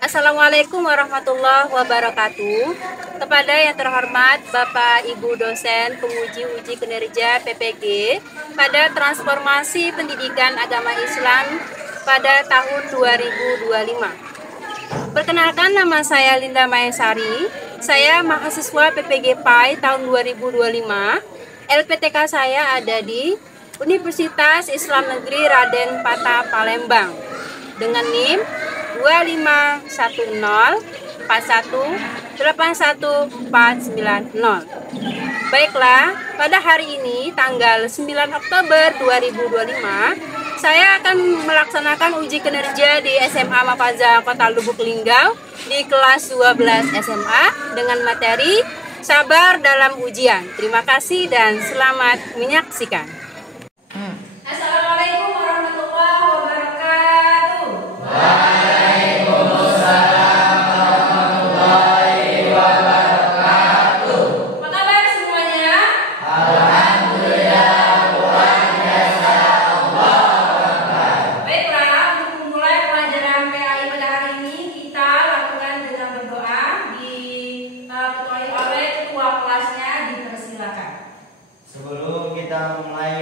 Assalamualaikum warahmatullahi wabarakatuh. Kepada yang terhormat Bapak Ibu dosen penguji uji kinerja PPG pada transformasi pendidikan agama Islam pada tahun 2025. Perkenalkan, nama saya Linda Maesari. Saya mahasiswa PPG PAI tahun 2025. LPTK saya ada di Universitas Islam Negeri Raden Patah Palembang dengan NIM 251041818990. Baiklah, pada hari ini tanggal 9 Oktober 2025, saya akan melaksanakan uji kinerja di SMA Mafaza Kota Lubuk Linggau di kelas 12 SMA dengan materi sabar dalam ujian. Terima kasih dan selamat menyaksikan. Assalamualaikum warahmatullahi wabarakatuh. Apa kabar semuanya? Baiklah, untuk memulai pelajaran PAI pada hari ini, kita lakukan dengan berdoa diketuai oleh ketua kelasnya. Dipersilakan. Sebelum kita memulai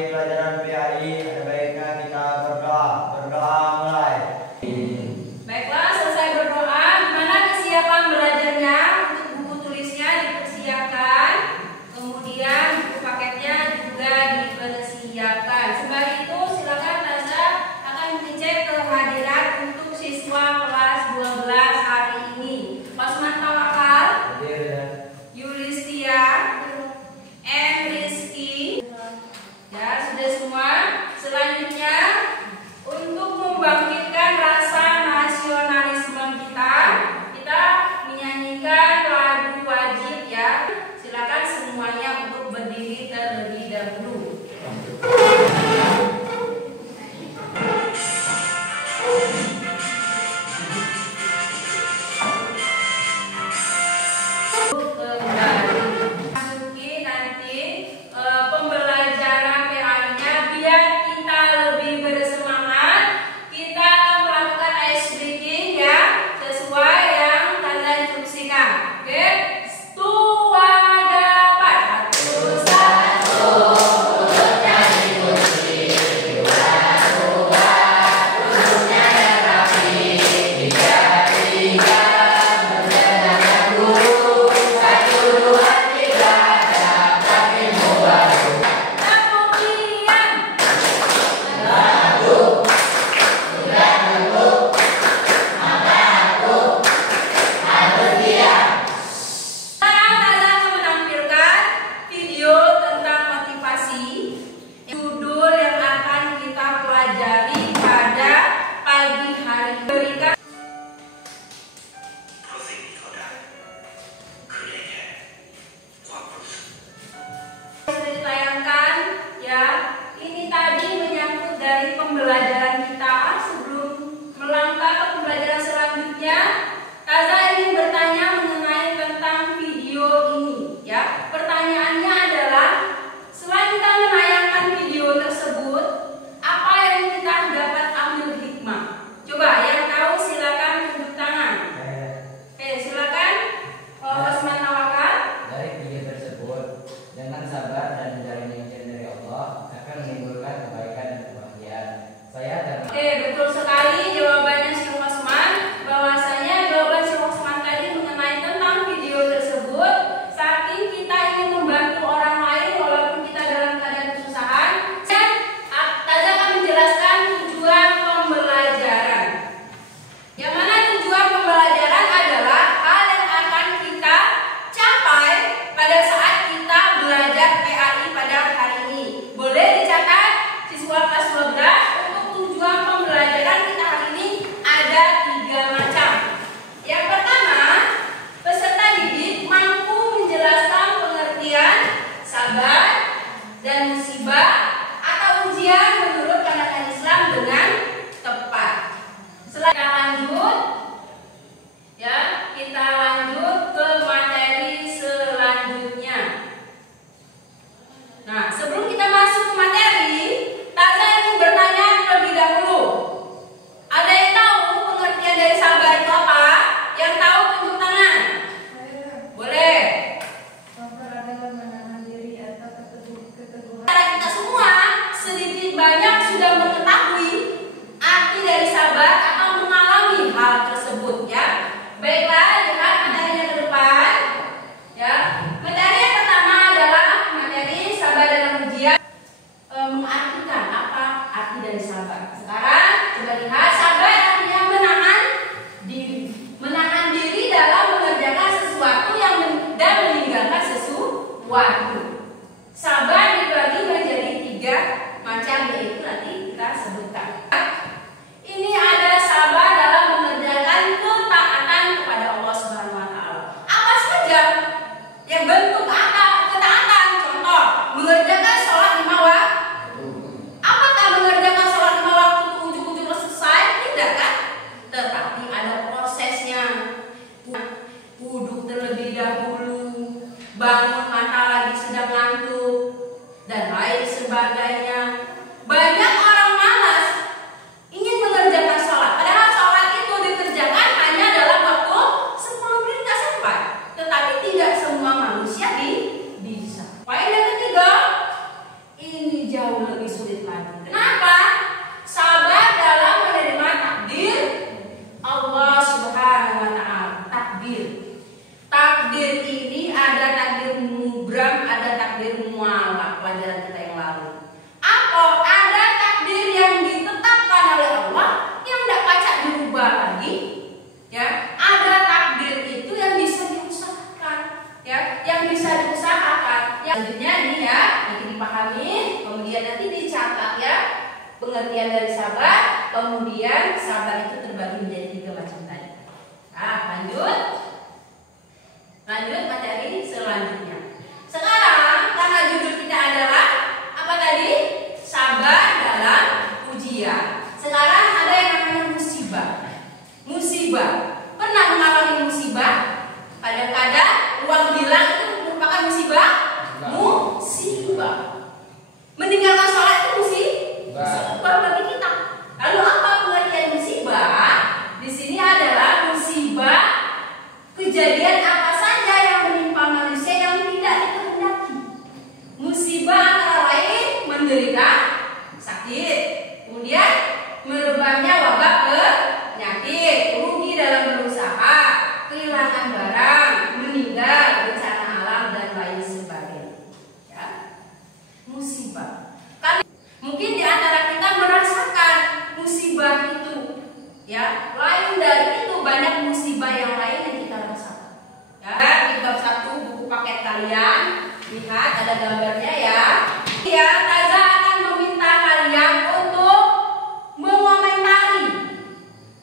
musibah. Pernah mengalami musibah? Kadang-kadang uang hilang itu merupakan musibah. Musibah. Meninggalkan sholat itu musibah bagi kita. Lalu apa pengertian musibah? Di sini adalah musibah kejadian apa saja yang menimpa manusia yang tidak dikehendaki. Musibah antara lain menderita sakit, kemudian merebaknya wabah penyakit, rugi dalam berusaha, kehilangan barang, meninggal, bencana alam dan lain sebagainya. Ya. Musibah. Mungkin di antara kita merasakan musibah itu, ya. Lain dari itu banyak musibah yang lain yang kita rasakan. Ya, di bab 1 buku paket kalian lihat ada gambarnya ya. Ya, Taza akan meminta kalian untuk mengomentari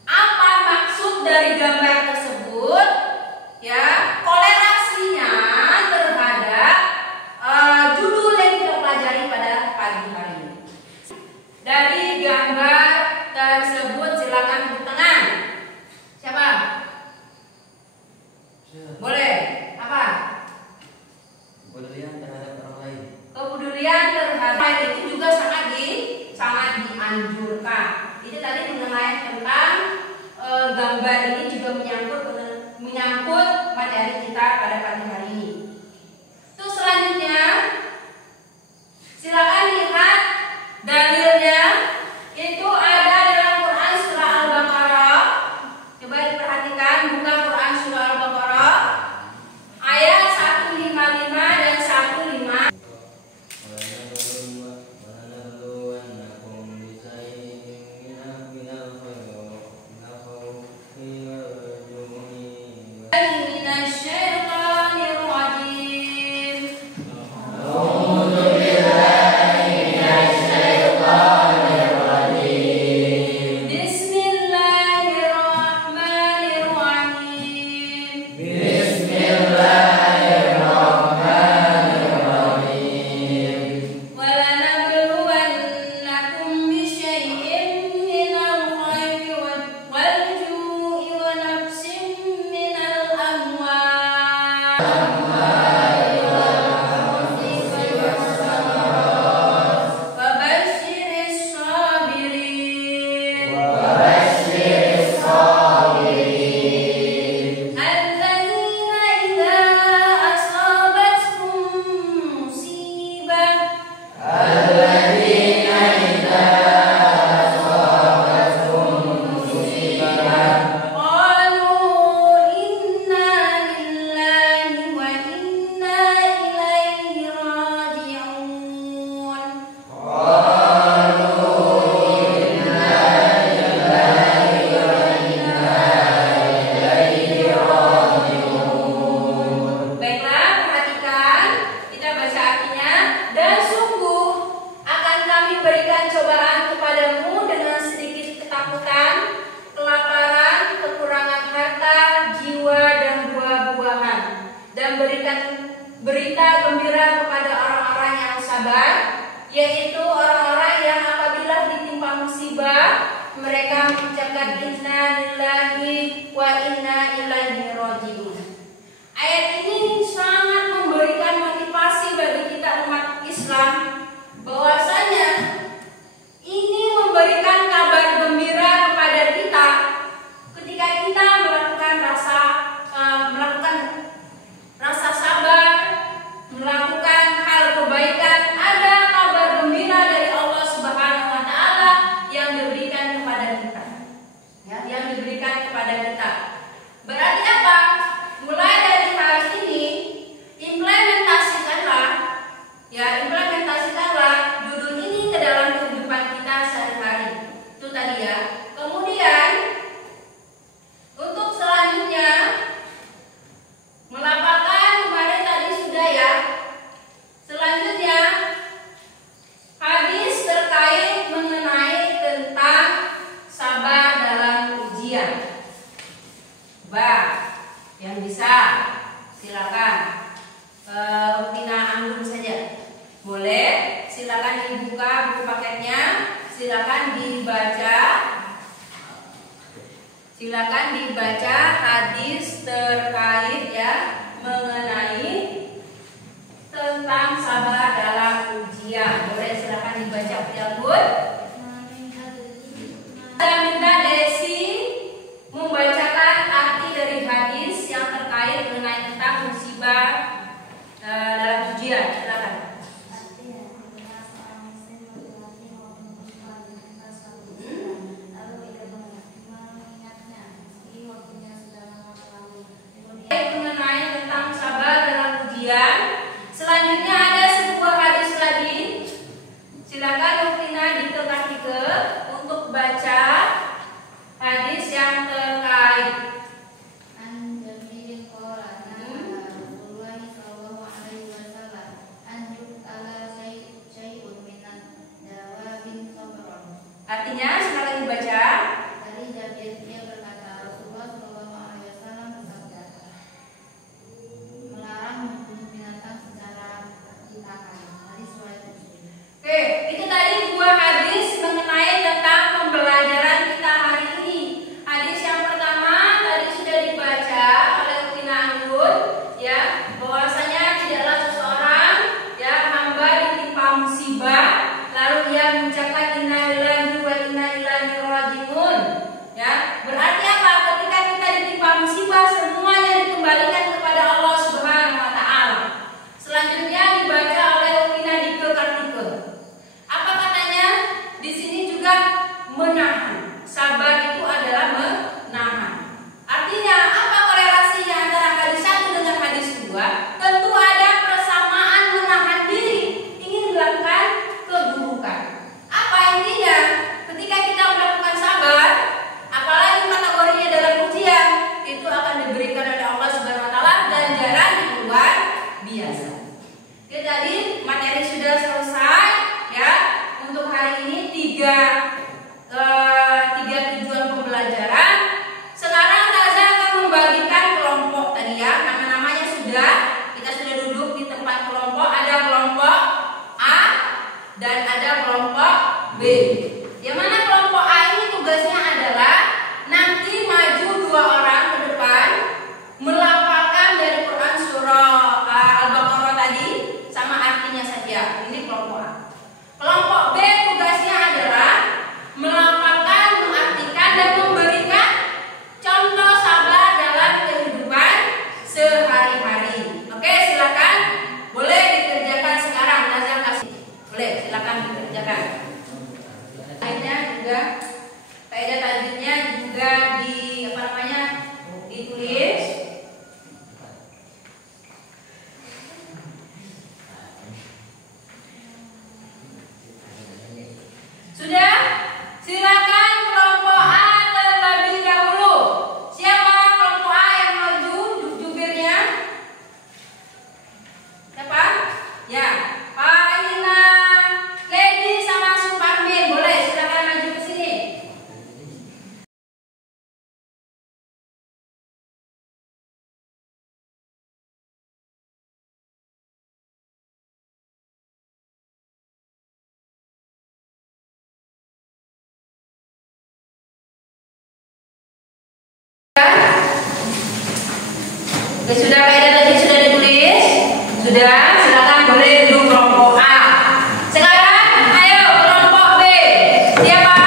apa maksud dari gambar tersebut, ya, kolerasinya terhadap judul yang kita pelajari pada pagi hari ini. Dari gambar tersebut silakan tepuk tangan. Siapa? Boleh. Apa? Kepedulian terhadap orang lain. Kepedulian terhadap lain itu juga sangat dianjurkan. Itu tadi mengenai tentang gambar ini juga menyangkut materi kita pada pagi hari ini. Terus selanjutnya silakan lihat dalilnya. Itu ada dalam Quran surah Al-Baqarah. Coba diperhatikan, buka Quran surah Al-Baqarah ayat 155 dan 155. Berita gembira kepada orang-orang yang sabar, yaitu orang-orang yang apabila ditimpa musibah mereka mengucapkan inna lillahi wa inna ilaihi raji'un. Ayat ini sangat memberikan motivasi bagi kita umat Islam bahwasanya ini memberikan kabar gembira kepada kita ketika kita melakukan rasa sabar, melakukan hal kebaikan, ada kabar gembira dari Allah Subhanahu wa taala yang diberikan kepada kita. Ya, yang diberikan kepada kita. Berarti apa? Mulai dari hari ini implementasikanlah judul ini ke dalam kehidupan kita sehari-hari. Itu tadi ya. Kemudian untuk selanjutnya melapangkan kemarin tadi sudah ya. Selanjutnya hadis terkait mengenai tentang sabar dalam ujian. Yang bisa silakan Tina Anggun saja. Boleh, silakan dibuka buku paketnya, silakan dibaca. Silakan dibaca hadis terkait ya mengenai tentang sabar dalam ujian. Boleh silakan dibaca ya Bun. Saya minta Desi membacakan arti dari hadis yang terkait mengenai tentang musibah dalam ujian. Silakan. Mengenai tentang sabar dalam ujian. Selanjutnya ada sebuah hadis lagi. Silakan Uktina diketik untuk baca hadis yang terkait. Artinya silakan dibaca. Dari Jabir dia berkata, Rasulullah SAW bersabda, melarang membunuh binatang secara ditakan. Hadis riwayat Muslim. Oke, itu tadi dua hadis mengenai tentang pembelajaran kita hari ini. Hadis yang pertama tadi sudah dibaca oleh Uktina Anggun, ya, bahwasanya tidaklah seseorang ya hamba ditimpa musibah lalu ia mengucapkan innalillahi wa inna ilaihi rajiun. Ya, berarti apa? Ketika kita ditimpa musibah semuanya dikembalikan kepada Allah Subhanahu wa taala. Selanjutnya dibaca oleh Uktina Dike Kartike. Apa katanya? Di sini juga menahan. Sabar itu adalah menahan. Artinya apa korelasinya antara hadis 1 dengan hadis 2? Tentu ada persamaan menahan diri, ingin melakukan keburukan. Apa intinya? Ketika kita melakukan sabar, apalagi kategorinya dalam ujian, itu akan diberikan oleh Allah Subhanahu wa taala ganjaran yang luar biasa. Oke, tadi materi sudah selesai ya. Untuk hari ini tiga tujuan pembelajaran. Sekarang saya akan membagikan kelompok tadi ya. Nama-namanya sudah, kita sudah duduk di tempat kelompok. Ada kelompok A dan ada kelompok B. Yang mana kelompok A ini tugasnya adalah nanti maju 2 orang ke depan melafalkan dari Quran surah Al-Baqarah tadi sama artinya saja. Ini kelompok A. Kelompok B tugasnya adalah melafalkan, mengartikan dan memberikan contoh sabar dalam kehidupan sehari-hari. Oke, silakan. Boleh dikerjakan sekarang. Nazar kasih. Boleh, silakan dikerjakan. Faedah juga, faedah tajwidnya juga ditulis. Sudah? Silakan kelompok A terlebih dahulu. Siapa kelompok A yang maju jubirnya? Siapa? Ya, Pak Ina, Lady sama Suparmin. Boleh silakan maju ke sini. Oke, sudah faedah tadi sudah ditulis? Sudah, silakan boleh duduk kelompok A. Sekarang ayo kelompok B. Siapa?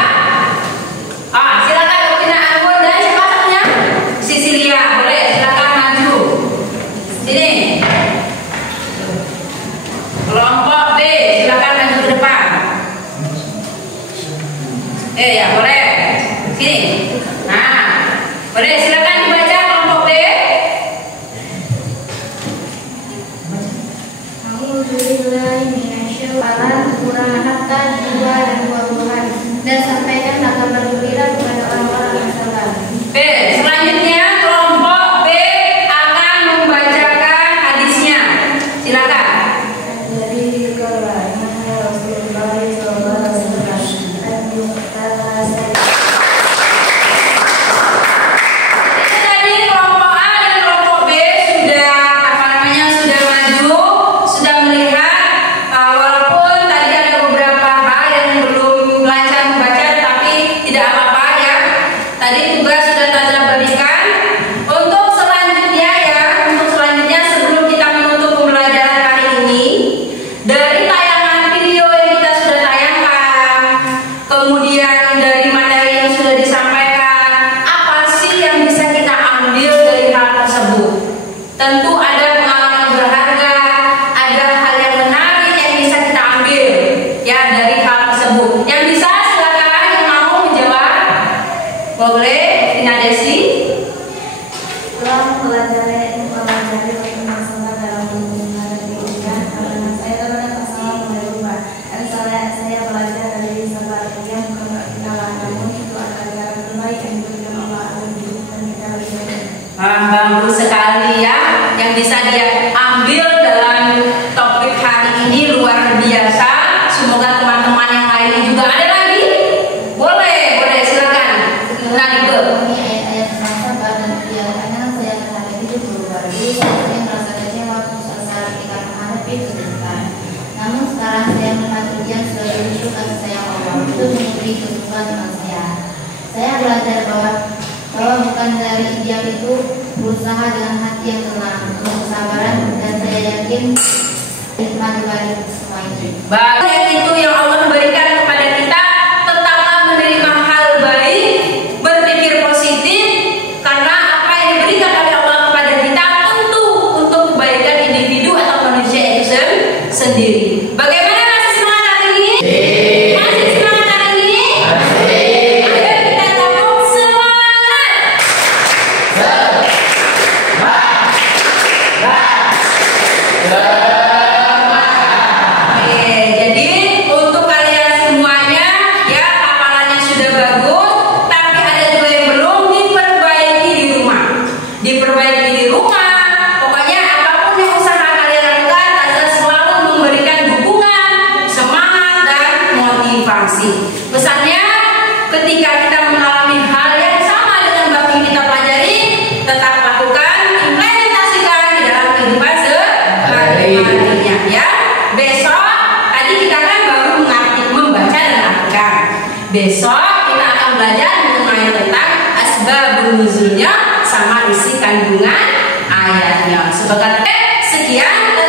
Silakan Uktina Anggun dan siapa satunya? Sisilia. Boleh silakan maju. Sini. Kelompok B, silakan maju ke depan. Ya, boleh. Sini. Nah, boleh silakan dibaca kelompok B. Kurang hatta jiwa dan buah-buahan dan sampaikan kabar gembira kepada orang-orang yang sabar. Selanjutnya kelompok B akan membacakan hadisnya. Silakan. Dari keterangan Rasulullah SAW mempelajari untuk masalah dalam menghadapi ujian. Karena saya terkadang salah menerima dan saya belajar dari sahabat yang berkenalan, namun itu adalah cara terbaik yang diberikan Allah agar menjadikan kita lebih baik. Bagus sekali ya, yang bisa dia ambil dalam topik hari ini luar biasa. Semoga teman-teman yang lainnya juga ada lagi. Boleh silakan. Ayat-ayat sahabat dan biarkannya saya menghadapi itu berubah. Dulu saya sering merasa kecewa saat ketika menghadapi kesulitan. Namun sekarang saya melihat ujian sebagai wujud kasih sayang Allah. Itu memberi kesukaan dengan saya. Saya belajar bahwa bukan dari ujian itu berusaha dengan hati yang tenang, penuh kesabaran, dan saya yakin hikmah dibalik semua itu. Baik, itu yang Allah berikan kepada kita. Tetaplah menerima hal baik, berpikir positif, karena apa yang diberikan oleh Allah kepada kita tentu untuk kebaikan individu atau manusia itu sendiri. Bagaimana, masih semangat hari ini? Masih semangat hari ini? Ayo kita ngomong semangat. Jadi untuk kalian semuanya ya, hafalannya sudah bagus, tapi ada juga yang belum diperbaiki di rumah. Diperbaiki di rumah, pokoknya apapun yang usaha kalian lakukan, Taza selalu memberikan dukungan, semangat dan motivasi. Pesannya, ketika kita mengalami hal yang sama dengan bab yang kita pelajari, tetap lakukan, implementasikan di dalam kehidupan sehari-harinya ya. Besok tadi kita kan baru membaca dan artikan. Besok kita akan belajar mengenai tentang asbabun nuzulnya sama isi kandungan ayatnya. Sebagai sekian.